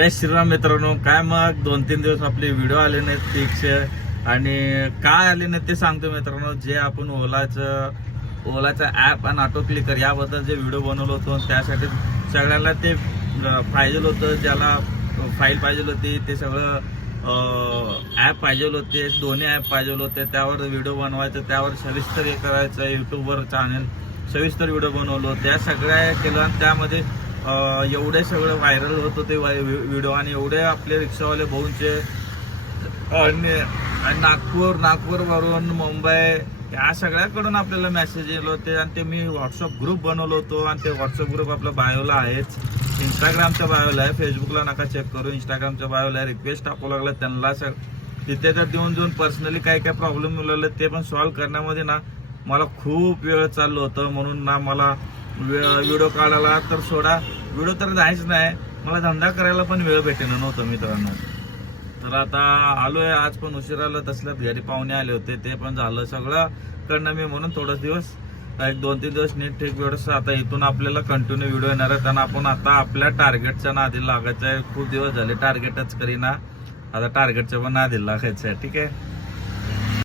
जय श्रीराम मित्रांनो. काय मग 2-3 दिवस आपले व्हिडिओ आले नाहीत फिक्स, आणि काय आले नाहीत ते सांगतो मित्रांनो. जे आपण ओलाचा ॲप आणि ऑटो क्लिकर याबद्दल जे व्हिडिओ बनवलो होतो त्यासाठी सगळ्यांना ते पाहिजे होतं, ज्याला फाईल पाहिजे होती ते सगळं ॲप पाहिजे होते, दोन्ही ॲप पाहिजे होते. त्यावर व्हिडिओ बनवायचं, त्यावर सविस्तर हे करायचं, यूट्यूबवर चॅनल सविस्तर व्हिडिओ बनवलो, त्या सगळ्या केलं. आणि त्यामध्ये एवढे सगळं व्हायरल होत होते व्हिडिओ, आणि एवढे आपले रिक्षावाले भाऊंचे आणि नागपूरवरून मुंबई या सगळ्याकडून आपल्याला मेसेज येले होते. आणि ते मी व्हॉट्सअप ग्रुप बनवलो होतो, आणि ते व्हॉट्सअप ग्रुप आपल्या बायोला आहेच, इंस्टाग्रामच्या बायोला आहे, फेसबुकला नका चेक करू, इंस्टाग्रामच्या बायोला आहे. रिक्वेस्ट टाकू लागला त्यांना तिथे तर देऊन पर्सनली काय काय प्रॉब्लेम मिळाले ते पण सॉल्व्ह करण्यामध्ये ना मला खूप वेळ चाललो होतं. म्हणून ना मला व्हिडिओ काढायला तर सोडा, व्हिडिओ तर जायच नाही, मला धंदा करायला पण वेळ भेटेना नव्हतं मित्रांनो. तर आता आलोय, आज पण उशीर आलं, तसल्यात घरी पाहुणे आले होते, ते पण झालं सगळं कडनं मी. म्हणून थोडंच दिवस, एक 2-3 दिवस नीट ठीक वेळ. आता इथून आपल्याला कंटिन्यू व्हिडिओ येणार आहे, त्यांना आपण आता आपल्या टार्गेटच्या नादी लागायचं आहे. खूप दिवस झाले टार्गेटच करीना, आता टार्गेटच्या पण नादी लागायचं आहे. ठीक आहे.